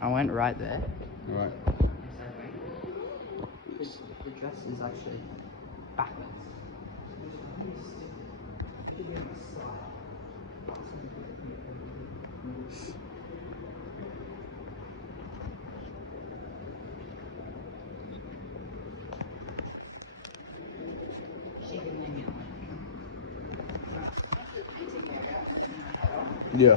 I went right there. Alright. The dress is actually backwards. Yeah.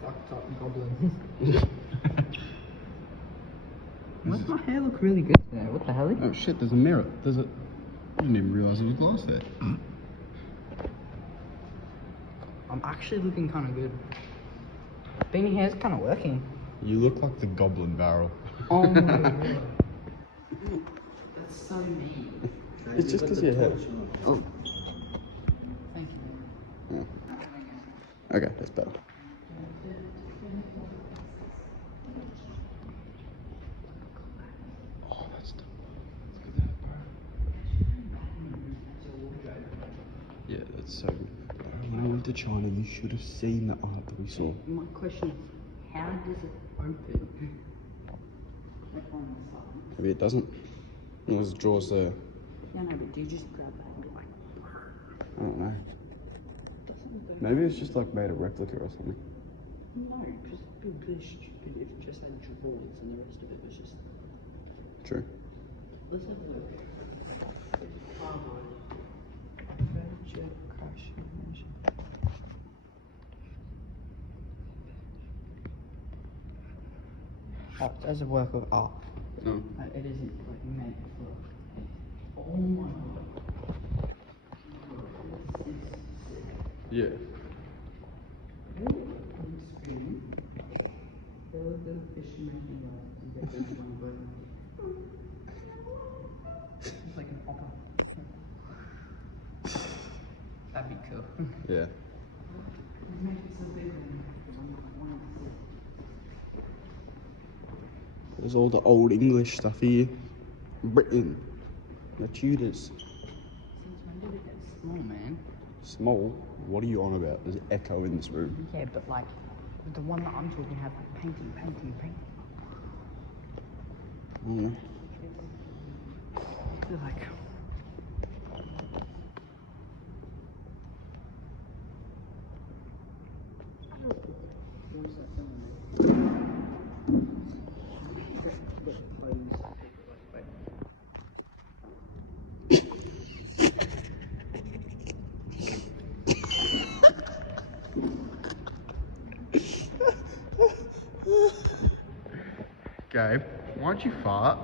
Fucked up goblin. Why's my hair look really good today? What the hell? Oh shit, there's a mirror. There's a... I didn't even realise there was glass there. I'm actually looking kind of good. Beanie hair's kind of working. You look like the goblin barrel. Oh my god. That's so mean. It's just because your hair. Oh. Thank you. Yeah. Okay, that's better. Oh, that's dope. Look at that, bro. Yeah, that's so good. When I went to China, you should have seen the art that we saw. My question is, how does it open? Like on the side? Maybe it doesn't. There's drawers there. Yeah, no, but do you just grab that and like... I don't know. Maybe it's just like made a replica or something. No, just it'd be really stupid if it just had drawers and the rest of it was just... True. Let's have a look. Furniture crash animation. Oh, as a work of art. Oh. It isn't like meant for... Oh my god. Yeah. It's like an opera. That'd be cool. Yeah. There's all the old English stuff here. Britain. The Tudors. Since when did it get small, man? Small? What are you on about? There's echo in this room. Yeah, but like, the one that I'm talking about, painting. Mm. I feel like... Gabe, why don't you fart?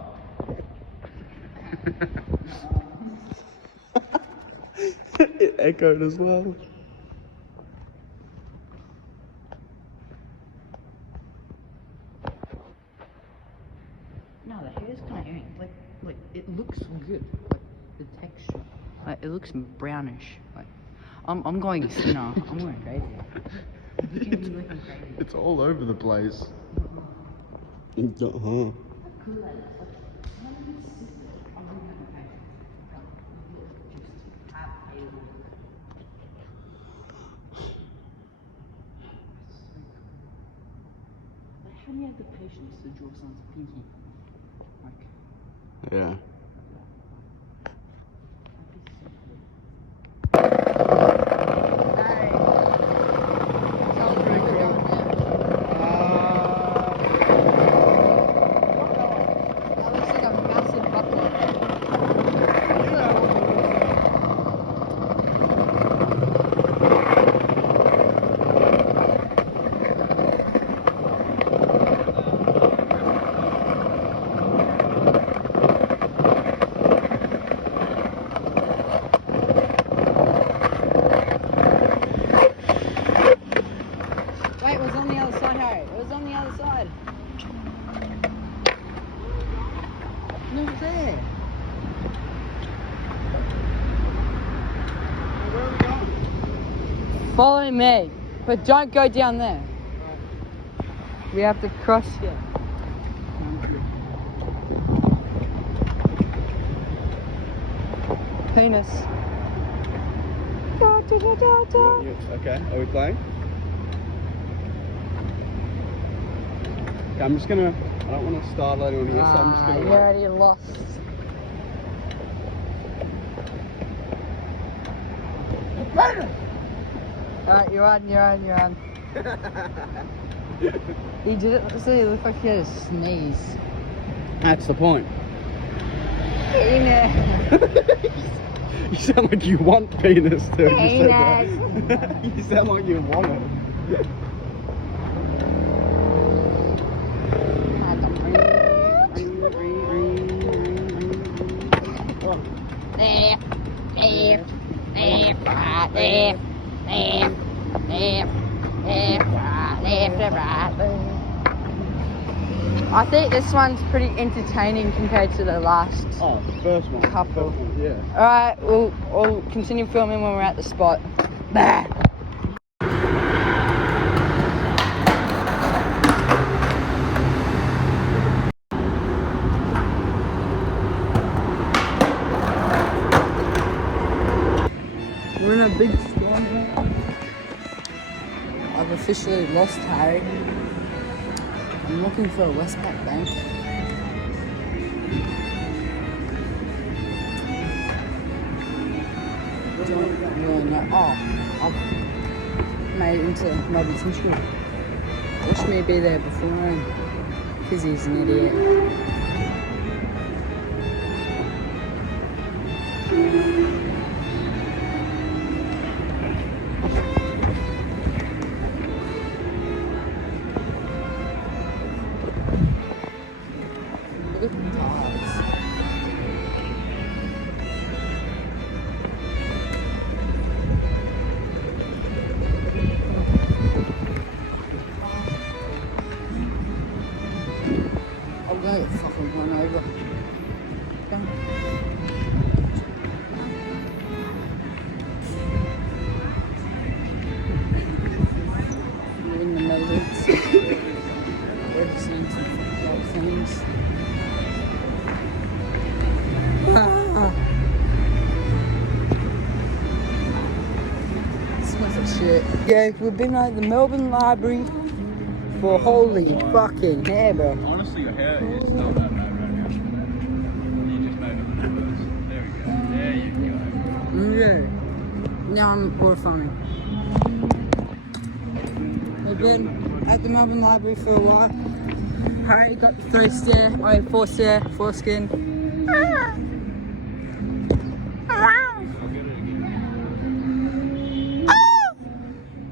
It echoed as well. No, the hair's kind of airy. Like it looks good. Like the texture, like it looks brownish. Like I'm going thinner. I'm going crazy. You can be looking crazy. It's all over the place. Uh-huh. How do you have the patience to draw someone's pinky? Like, Yeah. Wait, it was on the other side, Harry. It was on the other side. No, it's there. Where are we going? Follow me. But don't go down there. We have to cross here. Penis. Okay, are we playing? Okay, I'm just gonna. I don't want to startle anyone here, so I'm just gonna. You're already lost. Alright, you're on. He did it, so he looked like he had a sneeze. That's the point. Penis. You sound like you want penis too. You said Penis. that. You sound like you want it. I think this one's pretty entertaining compared to the last. Oh, the first one. Couple. The first one, yeah. Alright, we'll continue filming when we're at the spot. Bah. We're in a big storm here. I've officially lost Harry. I'm looking for a Westpac bank. Don't really know. Oh, I've made it into Melbourne Central. Wish me to be there before him, because he's an idiot. Look at the tiles. I'm gonna get fucking run over. Come. We're in the Melbourne. We're seeing some fucked up things. Smells like shit. Yeah, we've been at the Melbourne Library for holy fucking hair, bro. Honestly, your hair is not that bad right now. You just made it worse. There we go. There you go. Yeah. Now I'm horrifying. We've been at the Melbourne Library for a while. Harry got the 4-stair foreskin.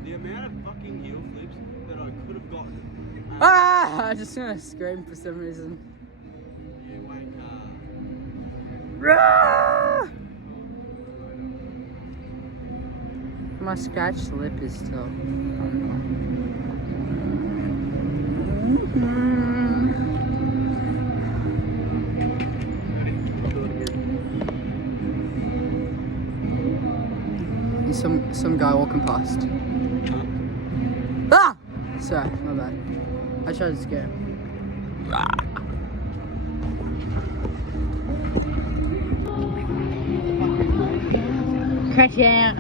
The amount of fucking heel flips that I could have gotten. I just gonna scream for some reason. You wanker. My scratched lip is still. There's some guy walking past. Ah! Sorry, my bad. I tried to scare him. Crash out.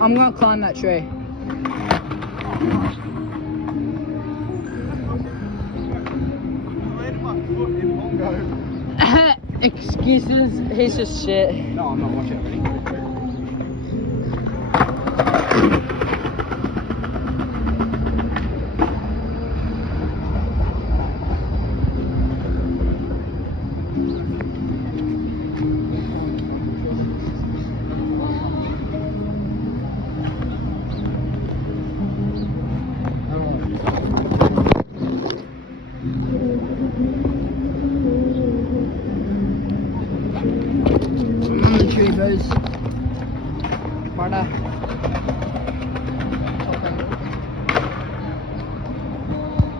I'm gonna climb that tree. Excuses, he's just shit. No, I'm not watching it. Treebos. Mana.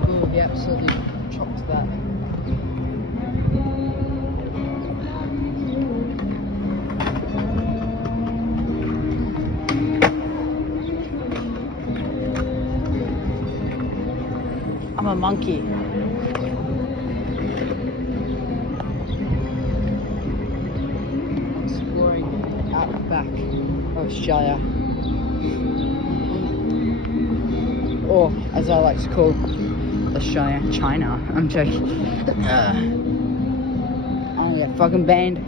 Oh, he absolutely chopped that. I'm a monkey. Exploring the outback of Australia. Or, as I like to call Australia, China. I'm joking. I get fucking banned.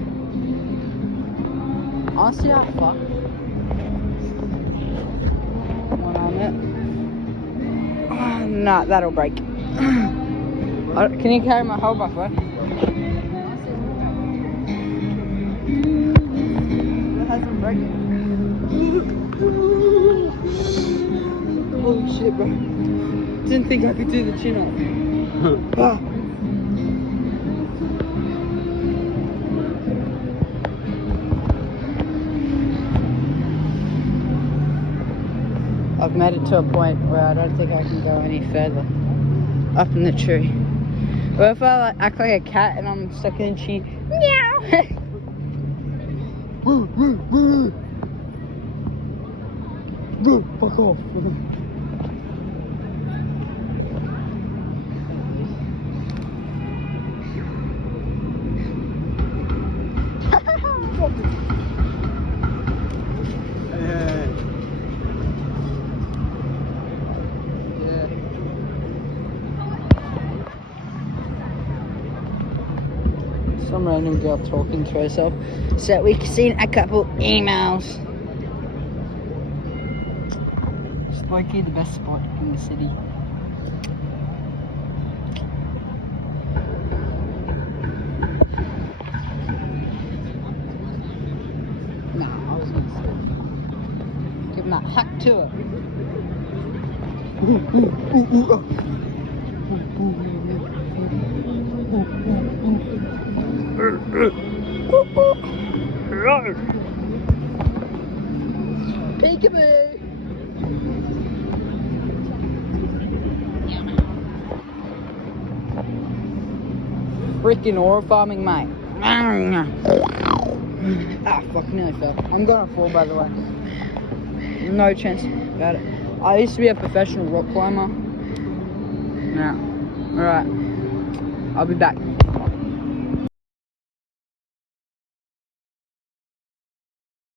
Honestly, I fuck. One on it. Nah, that'll break. Can you carry my whole buffet? It hasn't broken. Holy shit, bro. Didn't think I could do the chin up. I've made it to a point where I don't think I can go any further up in the tree. What if I like, act like a cat and I'm stuck in a tree? Meow! Fuck off. Some random girl talking to herself so we can send a couple emails. It's low-key the best spot in the city. Nah, I was gonna say give him that hack tour. Peekaboo! Freaking ore farming, mate. Ah, fuck, nearly fell. I'm gonna fall, by the way. No chance about it. I used to be a professional rock climber. Now, alright. I'll be back.